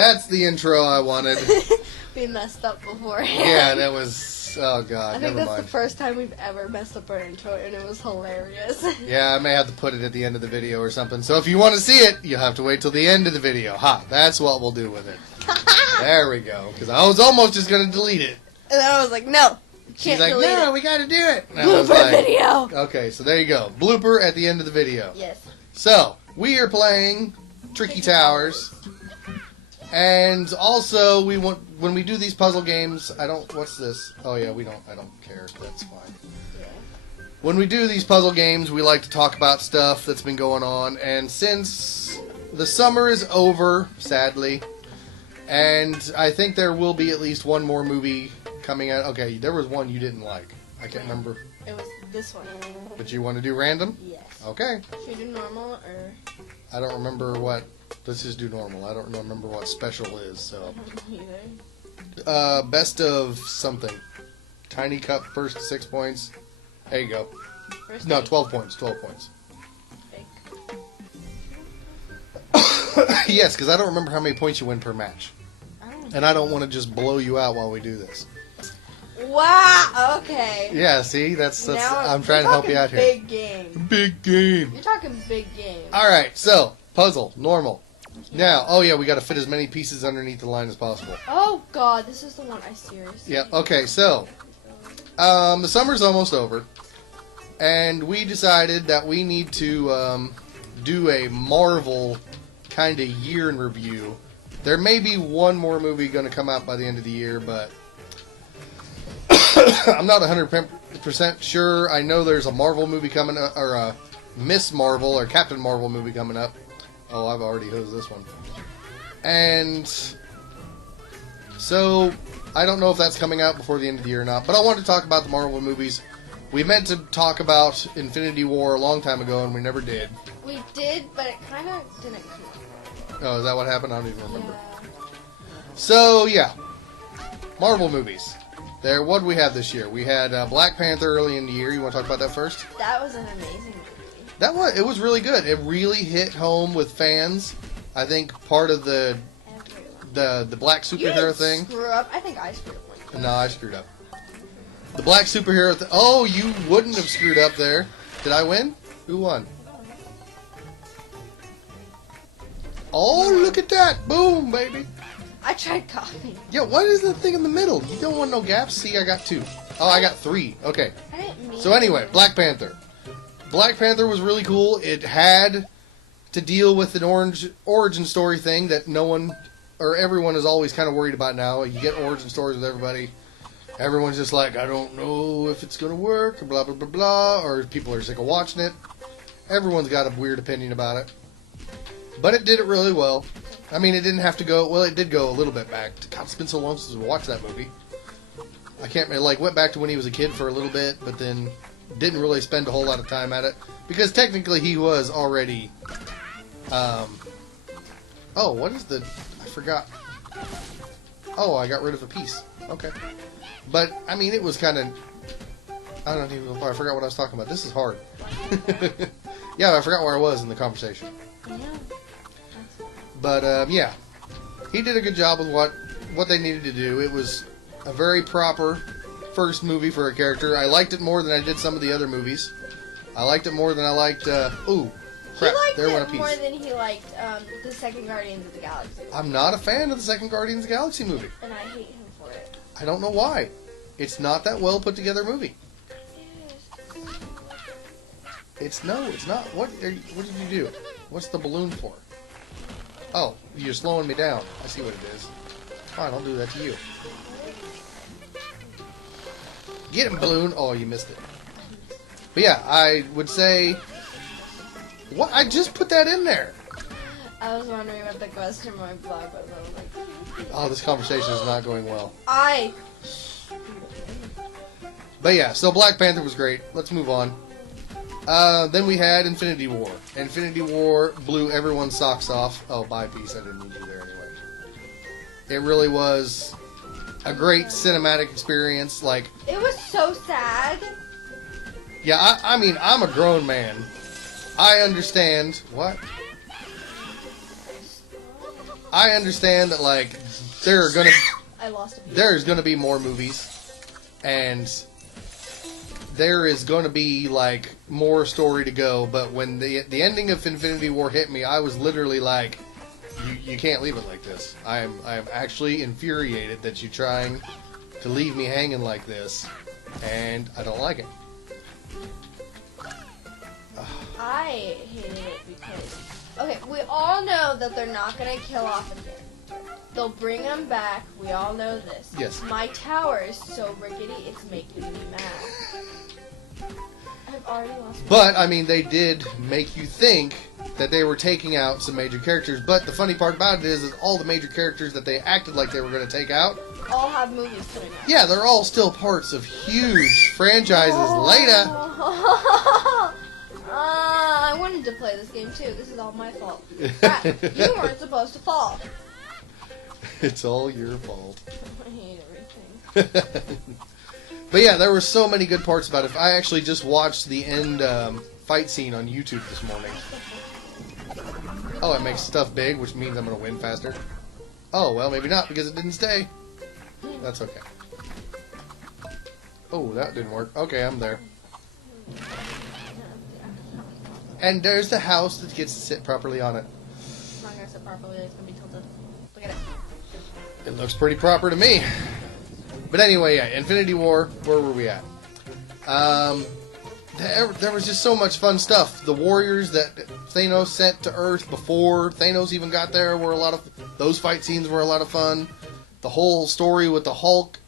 That's the intro I wanted. We messed up beforehand. Yeah, that was... Oh, God, I think never that's mind. the first time we've ever messed up our intro, and it was hilarious. Yeah, I may have to put it at the end of the video or something. So if you want to see it, you'll have to wait till the end of the video. Ha, that's what we'll do with it. There we go. Because I was almost just going to delete it. And then I was like, no. She's like, no, we got to do it. And I was Blooper like, video. okay, so there you go. Blooper at the end of the video. Yes. So, we are playing Tricky Towers. And also, we want when we do these puzzle games, what's this? Oh yeah, I don't care. That's fine. Yeah. When we do these puzzle games, we like to talk about stuff that's been going on. And since the summer is over, sadly, and I think there will be at least one more movie coming out. Okay, there was one you didn't like. I can't remember. It was this one. But you want to do random? Yes. Okay. Should we do normal or? I don't remember what. Let's just do normal. I don't remember what special is. So. Either. Best of something. Tiny cup first 6 points. There you go. First No, eight. 12 points. 12 points. Fake. Yes, because I don't remember how many points you win per match. And I don't want to just blow you out while we do this. Wow. Okay. Yeah, see? That's Now, I'm trying to help you out here. Big game. Big game. You're talking big game. Alright, so, puzzle, normal. Now, oh yeah, we got to fit as many pieces underneath the line as possible. Oh God, this is the one I seriously. Yeah, okay, so, the summer's almost over, and we decided that we need to do a Marvel kind of year in review. There may be one more movie going to come out by the end of the year, but I'm not 100% sure. I know there's a Marvel movie coming up, or a Miss Marvel or Captain Marvel movie coming up. Oh, I've already hosed this one. And so, I don't know if that's coming out before the end of the year or not, but I wanted to talk about the Marvel movies. We meant to talk about Infinity War a long time ago, and we never did. We did, but it kind of didn't come out. Oh, is that what happened? I don't even remember. Yeah. So, yeah. Marvel movies. What did we have this year? We had Black Panther early in the year. You want to talk about that first? That was an amazing movie. It was really good. It really hit home with fans. I think part of the black superhero thing. Screw up. I think I screwed up. No, I screwed up. The black superhero thing. Oh, you wouldn't have screwed up there. Did I win? Who won? Oh, look at that. Boom, baby. I tried copying. Yeah, what is the thing in the middle? You don't want no gaps? See, I got 2. Oh, I got 3. Okay. I didn't mean So anyway, Black Panther. Black Panther was really cool. It had to deal with an origin story thing that no one, or everyone is always kind of worried about now. You get origin stories with everybody. Everyone's just like, I don't know if it's going to work, or blah, blah, blah, blah, or people are sick of watching it. Everyone's got a weird opinion about it. But it did it really well. I mean, it didn't have to go, well, it did go a little bit back. God, it's been so long since we watched that movie. I can't, went back to when he was a kid for a little bit, but then didn't really spend a whole lot of time at it. Because technically he was already, oh, what is I forgot. Oh, I got rid of a piece. Okay. But, I mean, it was kind of, I don't even know, I forgot what I was talking about. This is hard. Yeah, I forgot where I was in the conversation. Yeah. But, yeah. He did a good job with what they needed to do. It was a very proper first movie for a character. I liked it more than I did some of the other movies. I liked it more than I liked, ooh, crap, there went a piece. He liked it more than he liked the second Guardians of the Galaxy. I'm not a fan of the second Guardians of the Galaxy movie. And I hate him for it. I don't know why. It's not that well put together movie. It's not. What did you do? What's the balloon for? Oh, you're slowing me down. I see what it is. Fine, I'll do that to you. Get him, balloon. Oh, you missed it. But yeah, I would say... What? I just put that in there. I was wondering what the question mark block was. I was like... Oh, this conversation is not going well. But yeah, so Black Panther was great. Let's move on. Then we had Infinity War. Infinity War blew everyone's socks off. Oh, bye, peace. I didn't need you there anyway. It really was a great cinematic experience. Like, it was so sad. Yeah, I mean, I'm a grown man. I understand. What? I understand that like I lost a piece. there's gonna be more movies, and there is gonna be like more story to go. But when the ending of Infinity War hit me, I was literally like, you can't leave it like this. I am actually infuriated that you're trying to leave me hanging like this, and I don't like it. I hated it because, okay, we all know that they're not going to kill off a character. They'll bring them back. We all know this. Yes. My tower is so rickety, it's making me mad. I've already lost my But, I mean, they did make you think that they were taking out some major characters. But the funny part about it is all the major characters that they acted like they were going to take out, all have movies coming out. yeah, they're all still parts of huge franchises later. I wanted to play this game too. This is all my fault. Crap, you weren't supposed to fall. It's all your fault. I hate everything. But yeah, there were so many good parts about it. I actually just watched the end fight scene on YouTube this morning. Oh, it makes stuff big, which means I'm going to win faster. Oh, well, maybe not, because it didn't stay. That's okay. Oh, that didn't work. Okay, I'm there. And there's the house that gets to sit properly on it. It's not gonna sit properly. It's gonna be tilted. Look at it. It looks pretty proper to me. But anyway, yeah, Infinity War, where were we at? There was just so much fun stuff. The warriors that Thanos sent to Earth before Thanos even got there were those fight scenes were a lot of fun. The whole story with the Hulk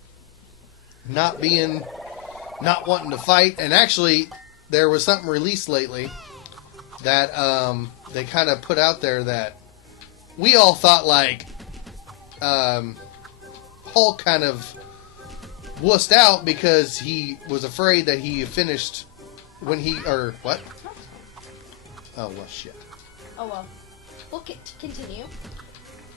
not wanting to fight. And actually, there was something released lately that they kind of put out there that we all thought like Hulk kind of wussed out because he was afraid that he finished when he or what? Oh well, shit. Oh well. We'll continue.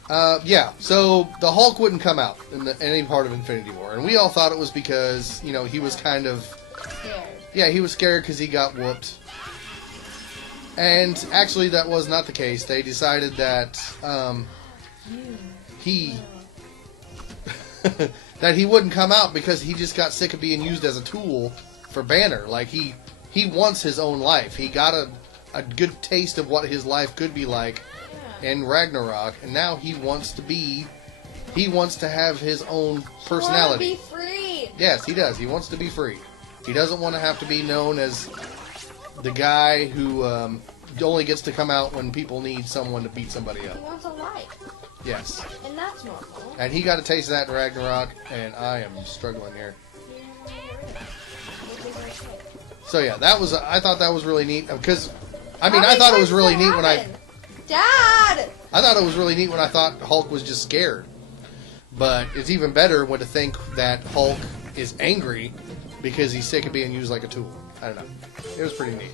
Yeah. So the Hulk wouldn't come out in any part of Infinity War, and we all thought it was because he was kind of Scared. yeah he was scared because he got whooped. And actually, that was not the case. They decided that he that he wouldn't come out because he just got sick of being used as a tool for Banner. Like he wants his own life. He got a good taste of what his life could be like in Ragnarok, and now he wants to have his own personality. He wants to be free. Yes, he does. He wants to be free. He doesn't want to have to be known as the guy who only gets to come out when people need someone to beat somebody up. He wants a life. Yes. And that's normal. And he got a taste of that in Ragnarok, and I am struggling here. So yeah, I thought that was really neat because, I thought it was really neat when Dad! I thought it was really neat when I thought Hulk was just scared. But it's even better when to think that Hulk is angry because he's sick of being used like a tool. I don't know. It was pretty neat.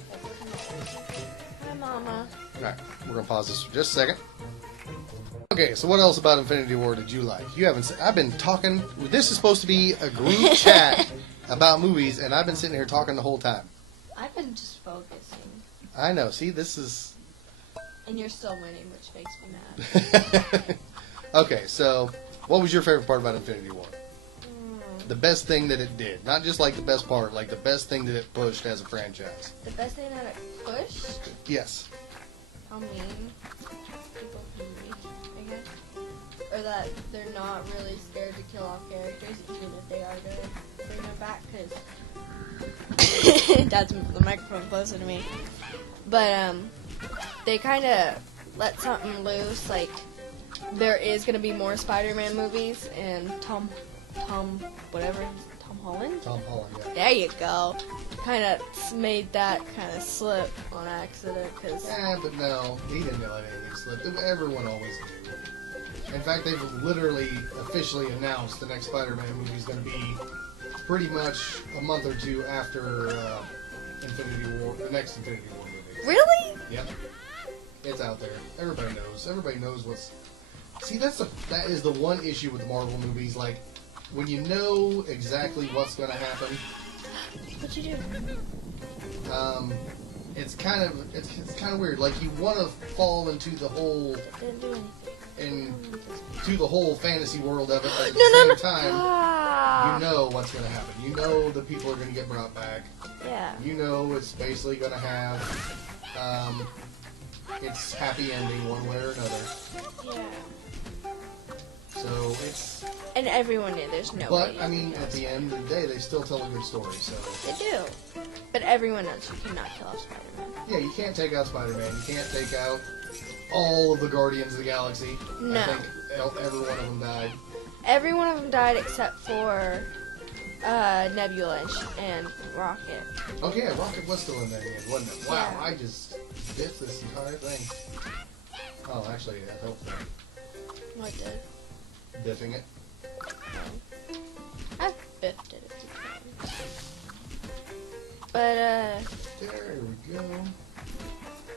Hi, Mama. Alright, we're going to pause this for just a second. Okay, so what else about Infinity War did you like? I've been talking, this is supposed to be a group chat about movies, and I've been sitting here talking the whole time. I've been just focusing. I know, see, this is... And you're still winning, which makes me mad. Okay, so, what was your favorite part about Infinity War? The best thing that it did. Not just like the best part, like the best thing that it pushed as a franchise. The best thing that it pushed? Yes. How mean people can be, I guess. Or that they're not really scared to kill off characters, even if they are going to bring them back, because... Dad's moving the microphone closer to me. But, they kind of let something loose, like, there is going to be more Spider-Man movies, and Tom Holland? Tom Holland, yeah. There you go. Kind of made that kind of slip on accident, because... Yeah, but no, he didn't let anything slip. Everyone always did. In fact, they've literally officially announced the next Spider-Man movie is going to be pretty much a month or two after Infinity War, the next Infinity War movie. Really? Yep. It's out there. Everybody knows. Everybody knows what's... See, that is the one issue with the Marvel movies. Like, when you know exactly what's going to happen... What'd you do? It's kind of weird. Like, you want to fall into the whole... Didn't do anything. into the whole fantasy world of it, but at the No. same time, Ah. you know what's going to happen. You know the people are going to get brought back. Yeah. You know it's basically going to have its happy ending one way or another. Yeah. So it's... And everyone knew there's no way. But, I mean, at the end of the day, they still tell a good story, so... They do. But everyone knows you cannot kill off Spider-Man. Yeah, you can't take out Spider-Man. You can't take out all of the Guardians of the Galaxy. No. I think every one of them died. Every one of them died except for Nebula and Rocket. Okay, yeah, Rocket was still in there, wasn't it? Wow, Yeah. I just biffed this entire thing. Oh, actually, I hope so. What did? Biffing it. I've biffed it a few times. But, There we go.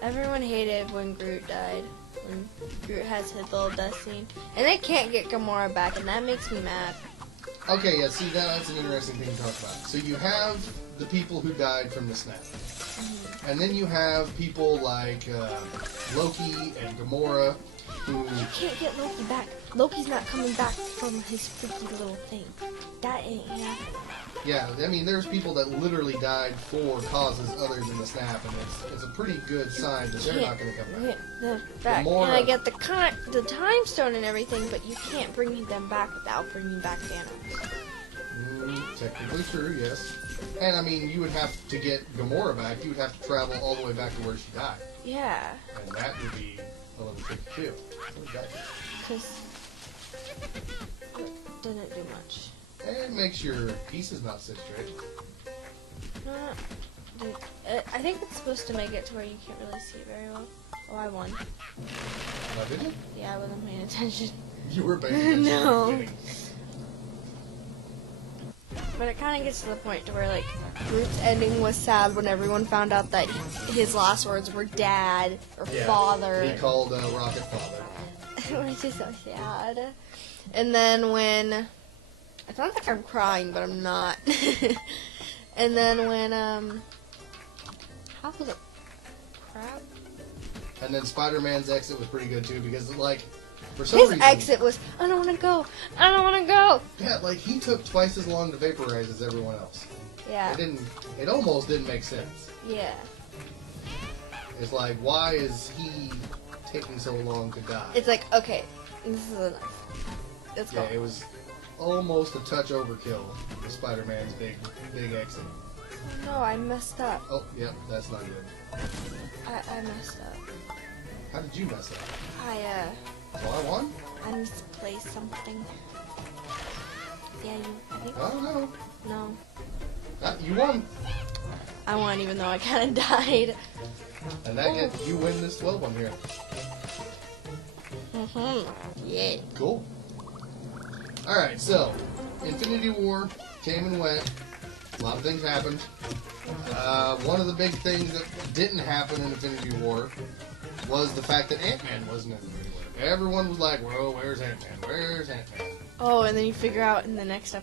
everyone hated when Groot died. When Groot has his little death scene. And they can't get Gamora back, and that makes me mad. Okay, yeah, see, that's an interesting thing to talk about. So you have the people who died from the snap. And then you have people like Loki and Gamora who... You can't get Loki back. Loki's not coming back from his freaky little thing. That ain't happening. Yeah, I mean, there's people that literally died for causes other than the snap, and it's a pretty good sign that they're not going to come back. Get them back. Gamora- And I get the time stone and everything, but you can't bring them back without bringing back Thanos. Technically true, yes. And I mean, you would have to get Gamora back. You would have to travel all the way back to where she died, Yeah, and that would be a little tricky too. What does that do? because it didn't do much. It makes your pieces not sit straight. I think it's supposed to make it to where you can't really see it very well. Oh, I won. Oh, did you? Yeah, I wasn't paying attention. You were paying attention No. at the beginning. But it kind of gets to the point to where, like, Groot's ending was sad when everyone found out that his last words were dad or Yeah, father. He called Rocket father. Which is so sad. And then when... I sound like I'm crying, but I'm not. And then when, how was it? Crab? And then Spider-Man's exit was pretty good too, because like, for some His reason, exit was, I don't want to go. I don't want to go. yeah, like he took twice as long to vaporize as everyone else. Yeah. It almost didn't make sense. Yeah. It's like, why is he taking so long to die? It's like, okay, this is enough. Let's go. Yeah, it was almost a touch overkill with Spider-Man's big exit. Oh, no, I messed up. Oh, yep, that's not good. I messed up. How did you mess up? So I won? I misplaced something. Yeah, I think. I don't know. No. You won. I won even though I kind of died. And that gets you win this 12 one here. Yeah. Cool. Alright, so, Infinity War came and went. A lot of things happened. One of the big things that didn't happen in Infinity War was the fact that Ant-Man wasn't in Infinity War. Everyone was like, whoa, where's Ant-Man? Where's Ant-Man? Oh, and then you figure out in the next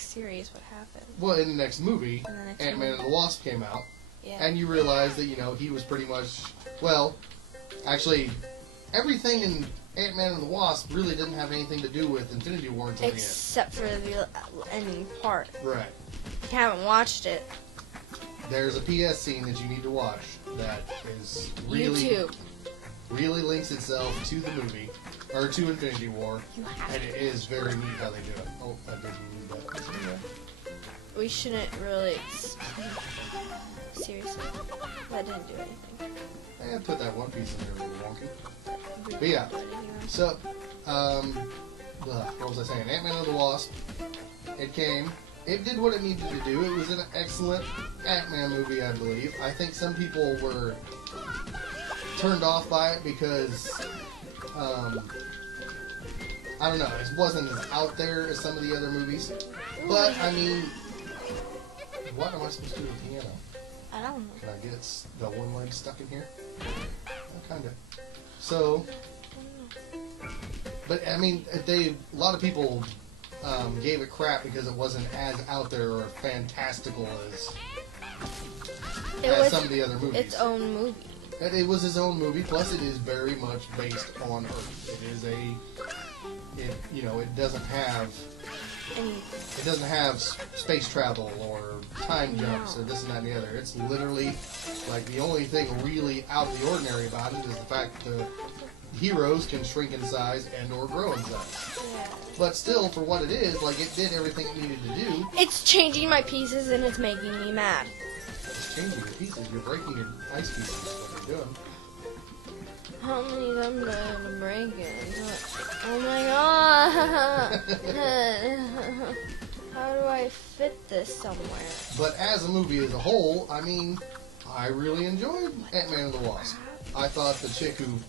series what happened. Well, in the next movie, In the next Ant-Man movie. and the Wasp came out, Yeah. and you realize that, he was pretty much, well, actually, everything in Ant-Man and the Wasp really didn't have anything to do with Infinity War until Except for the ending part. the end. Right. If you haven't watched it, There's a PS scene that you need to watch that is really, YouTube. really links itself to the movie, or to Infinity War, You have and it is very neat how they do it. Oh, I didn't need that. We shouldn't really. Seriously, that didn't do anything. And put that one piece in there a little wonky. We But yeah. didn't do anything. So, what was I saying? Ant-Man and the Wasp. It came. It did what it needed to do. It was an excellent Ant-Man movie, I believe. I think some people were turned off by it because, I don't know, it wasn't as out there as some of the other movies. But, I mean, what am I supposed to do with the piano? I don't know. Can I get the one leg stuck in here? Kind of. So, but I mean, a lot of people gave it crap because it wasn't as out there or fantastical as It was some of the other movies. its own movie. that it was his own movie. Plus, it is very much based on Earth. It is it doesn't have space travel or time jumps or this and that and the other. It's literally like the only thing really out of the ordinary about it is the fact that the heroes can shrink in size and or grow in size. Yeah. But still, for what it is, like it did everything it needed to do. It's changing my pieces and it's making me mad. It's changing your pieces. You're breaking your ice pieces. Is what you're doing. How many of them do I have to break it? Oh my god! How do I fit this somewhere? But as a movie as a whole, I mean, I really enjoyed Ant-Man and the Wasp. I thought the chick who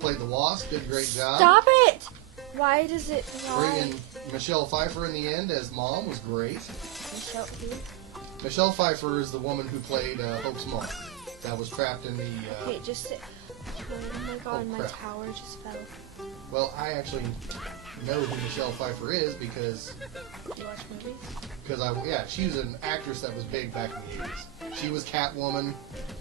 played the Wasp did a great job. Stop it! Why does it? Why? Bringing Michelle Pfeiffer in the end as Mom was great. Michelle who? Michelle Pfeiffer is the woman who played Hope's mom. That was trapped in the. Okay, just sit. Oh my god, my crap. tower just fell. Well, I actually know who Michelle Pfeiffer is because Do you watch movies? she was an actress that was big back in the 80s. She was Catwoman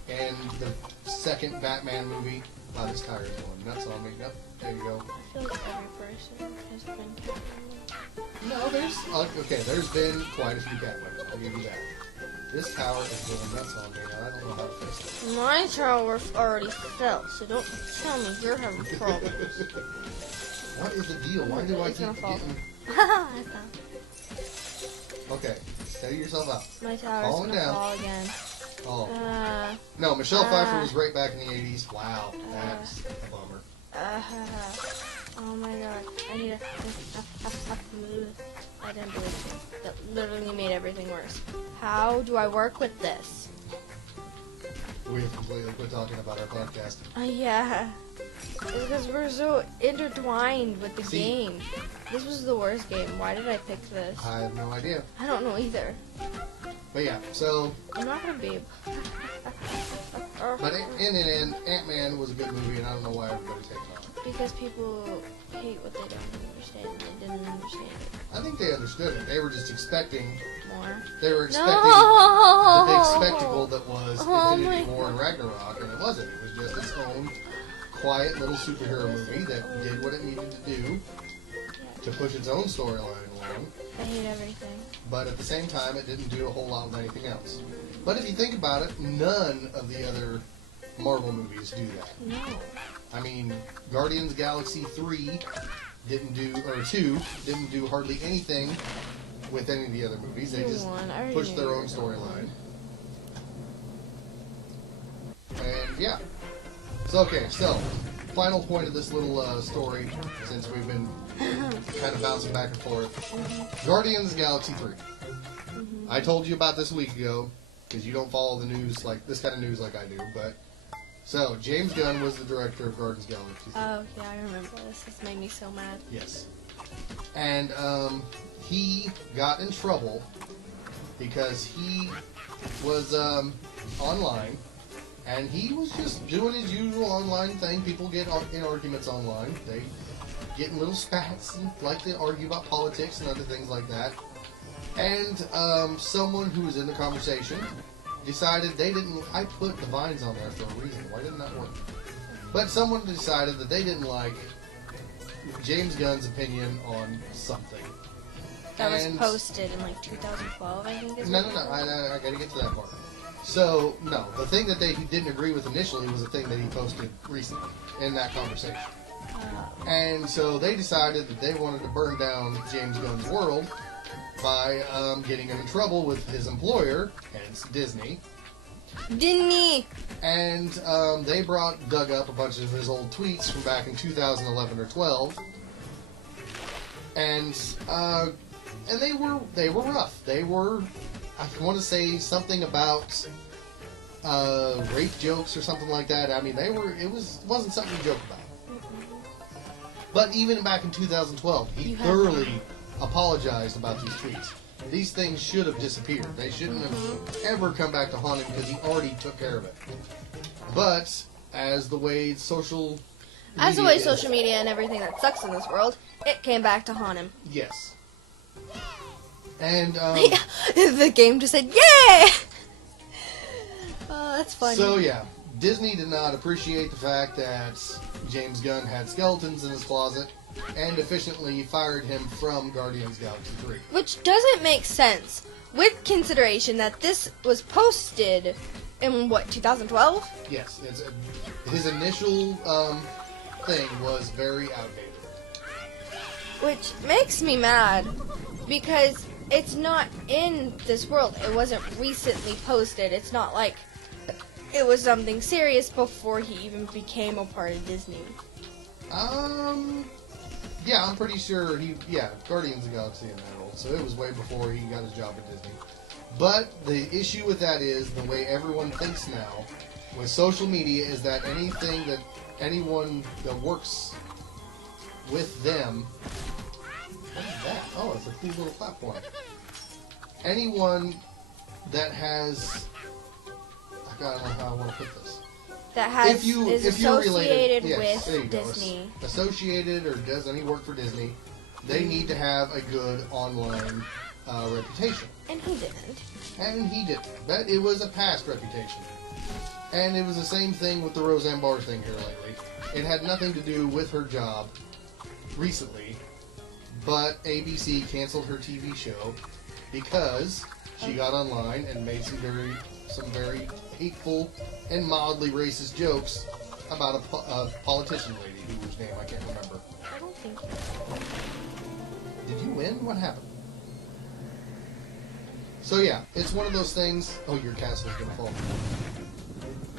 in the second Batman movie. Wow, this tire is going nuts on me. Nope, there you go. I feel like every person has been Catwoman. No, there's been quite a few Catwomen. I'll give you that. This tower is going nuts on me, and I don't know how to fix it. My tower already fell, so don't tell me you're having problems. What is the deal? Why do I It's keep gonna fall. getting... I fell. Okay, steady yourself out. My tower's Falling gonna down. fall again. Oh. No, Michelle Pfeiffer was great back in the 80s. Wow, that's a bummer. Oh my god. I need a... I didn't believe you. That literally made everything worse. How do I work with this? We have completely quit talking about our podcast. Yeah. It's because we're so intertwined with the See? game. This was the worst game. Why did I pick this? I have no idea. I don't know either. But yeah, so... I'm not gonna be... But in the end, Ant-Man was a good movie, and I don't know why everybody's hating on it. Because people hate what they don't understand. And they didn't understand it I think they understood it. They were just expecting... more. They were expecting No! the big spectacle that was Oh Infinity my War and Ragnarok, and it wasn't. It was just its own quiet little superhero movie that did what it needed to do to push its own storyline along. I hate everything. But at the same time, it didn't do a whole lot with anything else. But if you think about it, none of the other Marvel movies do that. No. I mean, Guardians of the Galaxy 3 didn't do hardly anything with any of the other movies. They just pushed their own storyline. And yeah. So final point of this little story, since we've been kind of bouncing back and forth. Guardians of the Galaxy 3. I told you about this a week ago, because you don't follow the news, like this kind of news like I do, but... So, James Gunn was the director of Guardians of the Galaxy 3. Oh, yeah, I remember this. This made me so mad. Yes. And he got in trouble because he was online, and he was just doing his usual online thing. People get in arguments online. They get in little spats and like to argue about politics and other things like that. And someone who was in the conversation decided I put the vines on there for a reason. Why didn't that work? But someone decided that they didn't like James Gunn's opinion on something. That was posted in like 2012, I think. No. I gotta get to that part. So, no. The thing that he didn't agree with initially was the thing that he posted recently in that conversation. And so they decided that they wanted to burn down James Gunn's world by getting him in trouble with his employer, hence Disney. And they dug up a bunch of his old tweets from back in 2011 or 12, and they were rough. They were, I want to say something about rape jokes or something like that. I mean, wasn't something to joke about. But even back in 2012, he thoroughly apologized about these tweets. These things should have disappeared. They shouldn't have ever come back to haunt him because he already took care of it. But as the way social media and everything that sucks in this world, it came back to haunt him. Yes. And the game just said, "Yay!" Oh, that's funny. So yeah, Disney did not appreciate the fact that James Gunn had skeletons in his closet and efficiently fired him from Guardians of the Galaxy 3. Which doesn't make sense with consideration that this was posted in, 2012? Yes, his initial thing was very outdated. Which makes me mad because it's not in this world. It wasn't recently posted. It's not like it was something serious before he even became a part of Disney. Yeah, I'm pretty sure Guardians of the Galaxy in that role, so it was way before he got his job at Disney. But the issue with that is the way everyone thinks now with social media is that anyone that works with them. What is that? Oh, it's a cool little platform. Anyone that has, I don't know how I want to put this. That is you're associated yes, there you with go. Disney. Associated or does any work for Disney, they need to have a good online reputation. And he didn't. And he didn't. But it was a past reputation. And it was the same thing with the Roseanne Barr thing here lately. It had nothing to do with her job recently, but ABC canceled her TV show because she got online and made some very hateful and mildly racist jokes about a politician lady whose name I can't remember. I don't think so. Did you win? What happened? So yeah, it's one of those things. Oh, your castle's gonna fall.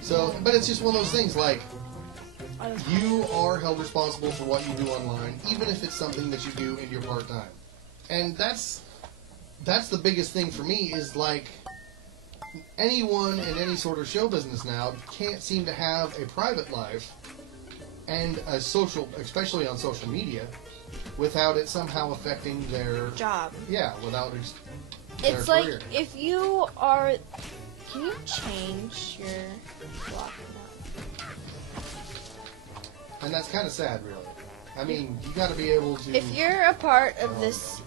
So, but it's just one of those things. Like, you are held responsible for what you do online, even if it's something that you do in your part time. And that's the biggest thing for me. Is like anyone in any sort of show business now can't seem to have a private life and a social, especially on social media, without it somehow affecting their job. Yeah, without it's their like career. if you are. Can you change your block now? And that's kind of sad, really. I mean, you got to be able to. If you're a part of this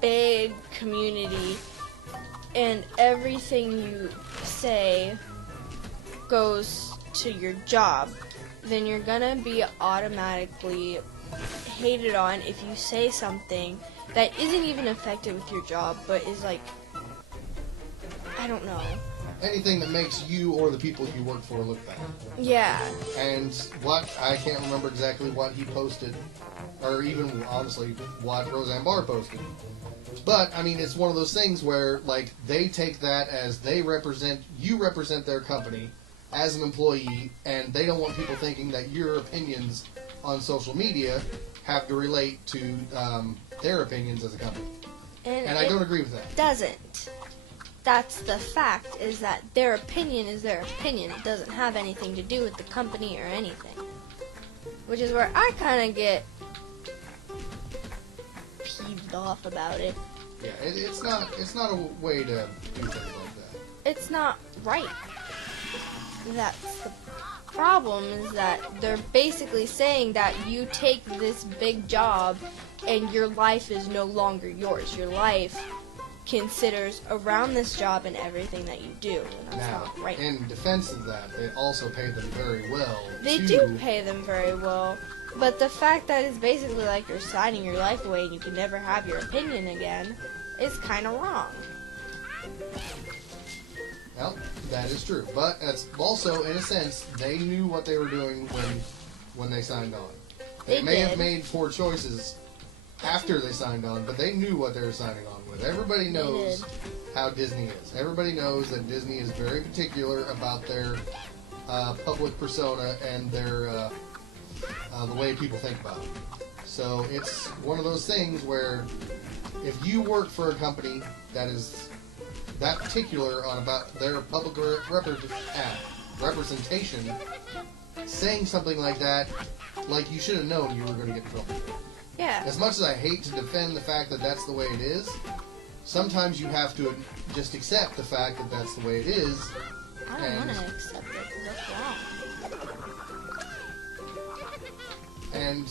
big community and everything you say goes to your job, then you're gonna be automatically hated on if you say something that isn't even affected with your job, but is like, I don't know. Anything that makes you or the people you work for look bad. Yeah. And I can't remember exactly what he posted, or even, honestly, what Roseanne Barr posted. But, I mean, it's one of those things where, like, they take that as you represent their company as an employee, and they don't want people thinking that your opinions on social media have to relate to their opinions as a company. And I don't agree with that. Doesn't. That's the fact, is that their opinion is their opinion. It doesn't have anything to do with the company or anything. Which is where I kind of get peeved off about it. Yeah, it's not a way to do things like that. It's not right. That's the problem, is that they're basically saying that you take this big job and your life is no longer yours. Your life considers around this job and everything that you do, and that's not right. In defense of that, they also pay them very well. They do pay them very well, but the fact that it's basically like you're signing your life away and you can never have your opinion again is kind of wrong. Well, that is true, but that's also, in a sense, they knew what they were doing when they signed on. They may have made poor choices after they signed on, but they knew what they were signing on with. Everybody knows how Disney is. Everybody knows that Disney is very particular about their public persona and their the way people think about it. So it's one of those things where if you work for a company that is that particular on about their public representation, saying something like that, like, you should have known you were going to get in trouble. Yeah. As much as I hate to defend the fact that that's the way it is, sometimes you have to just accept the fact that that's the way it is. I don't want to accept it, because that's wrong. And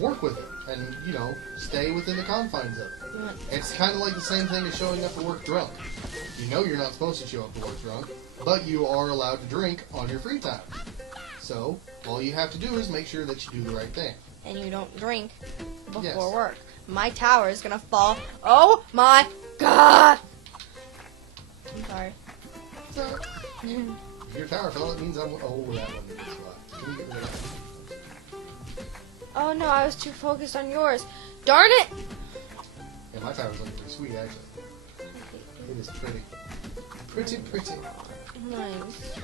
work with it, and, stay within the confines of it. It's kind of like the same thing as showing up to work drunk. You know you're not supposed to show up to work drunk, but you are allowed to drink on your free time. So all you have to do is make sure that you do the right thing. And you don't drink before Yes. work. My tower is gonna fall. Oh my god! I'm sorry. If your tower fell, it means I'm... Oh, that one is left. Can you get rid of that? Oh no, I was too focused on yours. Darn it! Yeah, my tower's looking pretty sweet, actually. It is pretty. Pretty. Nice.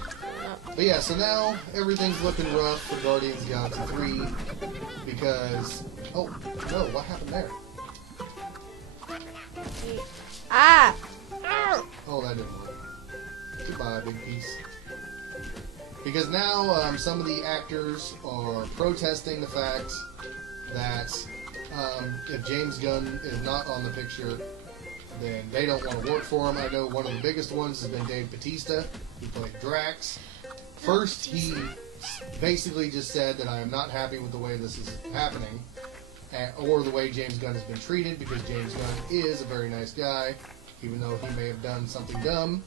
But yeah, so now everything's looking rough for Guardians of the Galaxy 3 because... Oh, no, what happened there? Ah! Oh, that didn't work. Goodbye, big piece. Because now some of the actors are protesting the fact that if James Gunn is not on the picture, then they don't want to work for him. I know one of the biggest ones has been Dave Bautista, who played Drax. First, he basically just said that I am not happy with the way this is happening, or the way James Gunn has been treated, because James Gunn is a very nice guy, even though he may have done something dumb.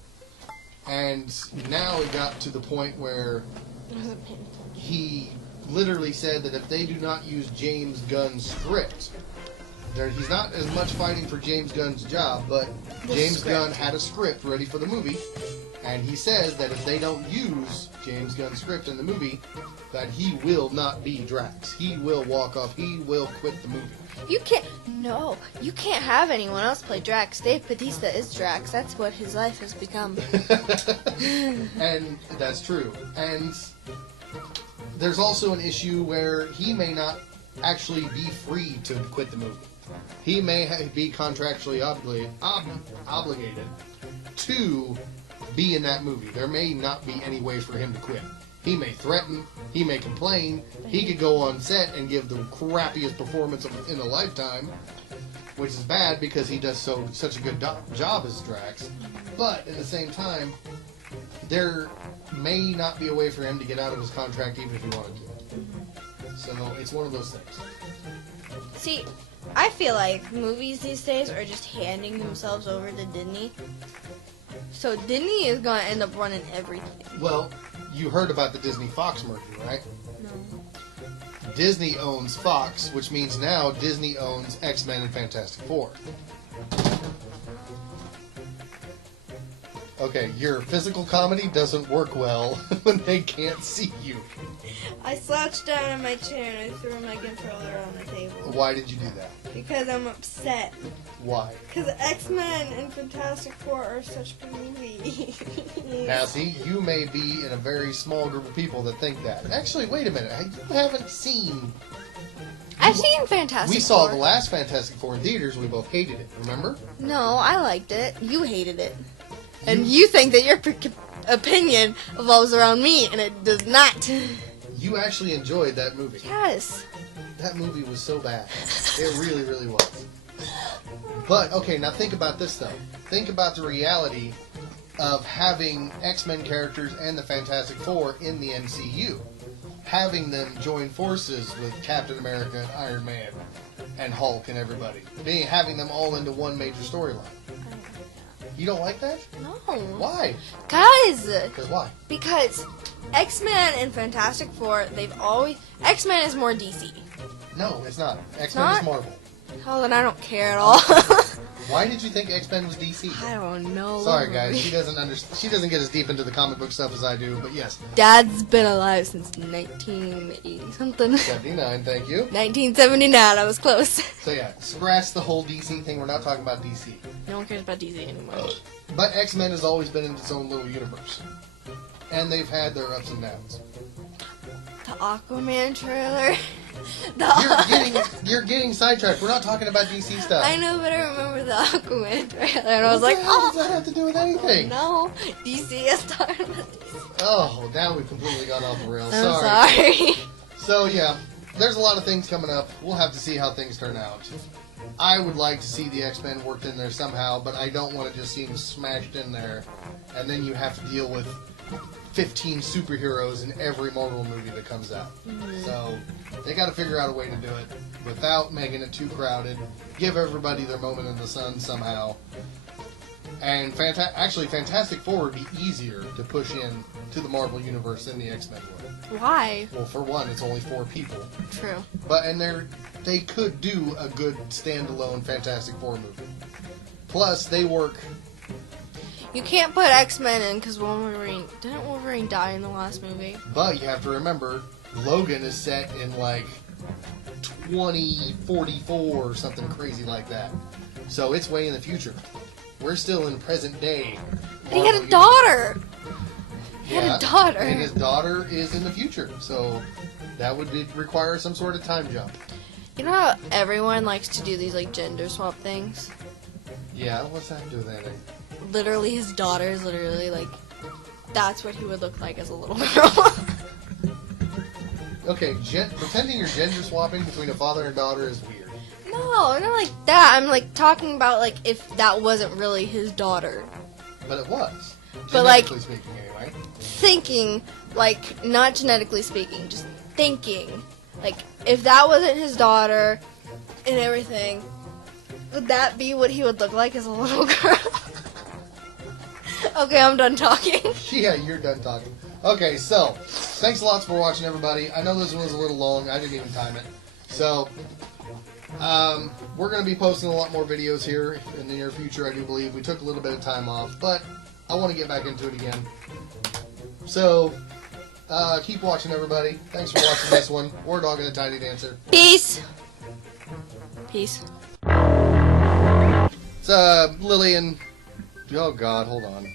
And now it got to the point where he literally said that if they do not use James Gunn's script, he's not as much fighting for James Gunn's job, but James Gunn had a script ready for the movie, and he says that if they don't use James Gunn's script in the movie, that he will not be Drax. He will walk off. He will quit the movie. You can't have anyone else play Drax. Dave Bautista is Drax. That's what his life has become. And that's true. And there's also an issue where he may not actually be free to quit the movie. He may be contractually obligated to be in that movie. There may not be any way for him to quit. He may threaten, he may complain, he could go on set and give the crappiest performance in a lifetime, which is bad because he does such a good job as Drax. But at the same time, there may not be a way for him to get out of his contract even if he wanted to. So it's one of those things. See, I feel like movies these days are just handing themselves over to Disney. So Disney is going to end up running everything. Well, you heard about the Disney-Fox merger, right? No. Disney owns Fox, which means now Disney owns X-Men and Fantastic Four. Okay, your physical comedy doesn't work well when they can't see you. I slouched down in my chair and I threw my controller on the table. Why did you do that? Because I'm upset. Why? Because X-Men and Fantastic Four are such good movies. Now, see, you may be in a very small group of people that think that. Actually, wait a minute. You haven't seen... I've seen Fantastic Four. We saw the last Fantastic Four in theaters. We both hated it, remember? No, I liked it. You hated it. And you think that your opinion revolves around me, and it does not. You actually enjoyed that movie. Yes. That movie was so bad. It really, really was. But, okay, now think about this, though. Think about the reality of having X-Men characters and the Fantastic Four in the MCU. Having them join forces with Captain America and Iron Man and Hulk and everybody. Having them all into one major storyline. You don't like that? No. Why? Because why? Because X-Men and Fantastic Four, X-Men is more DC. No, it's not. X-Men is Marvel. Oh, then I don't care at all. Why did you think X-Men was DC? I don't know. Sorry, guys. She doesn't get as deep into the comic book stuff as I do, but yes. Dad's been alive since 1980-something. 79, thank you. 1979, I was close. So yeah, scratch the whole DC thing. We're not talking about DC. No one cares about DC anymore. But X-Men has always been in its own little universe. And they've had their ups and downs. The Aquaman trailer. You're getting sidetracked. We're not talking about DC stuff. I know, but I remember the Aquaman trailer, and I was what like, does that have to do with anything? No, DC has started with DC. Oh, now we've completely gone off the rails. I'm sorry. So yeah, there's a lot of things coming up. We'll have to see how things turn out. I would like to see the X-Men worked in there somehow, but I don't want to just see them smashed in there, and then you have to deal with 15 superheroes in every Marvel movie that comes out. Mm-hmm. So they got to figure out a way to do it without making it too crowded. Give everybody their moment in the sun somehow. And actually, Fantastic Four would be easier to push in to the Marvel Universe than the X-Men would. Why? Well, for one, it's only 4 people. True. But they could do a good standalone Fantastic Four movie. Plus, they work. You can't put X-Men in because didn't Wolverine die in the last movie? But you have to remember, Logan is set in like 2044 or something crazy like that. So it's way in the future. We're still in present day. But he had a daughter. He had a daughter. And his daughter is in the future. So that would require some sort of time jump. You know how everyone likes to do these like gender swap things? Yeah, what's that do with anything? Literally, his daughter is literally like, that's what he would look like as a little girl. Okay, pretending you're gender swapping between a father and daughter is weird. No, not like that. I'm like talking about like if that wasn't really his daughter. But it was. But like, genetically speaking, anyway. Thinking, like, not genetically speaking, just thinking. Like, if that wasn't his daughter and everything, would that be what he would look like as a little girl? Okay, I'm done talking. Yeah, you're done talking. Okay, so, thanks a lot for watching, everybody. I know this one was a little long. I didn't even time it. So, we're going to be posting a lot more videos here in the near future, I do believe. We took a little bit of time off, but I want to get back into it again. So, keep watching, everybody. Thanks for watching this one. Wardog and the Tiny Dancer. Peace. Peace. It's Lillian. Oh, God, hold on.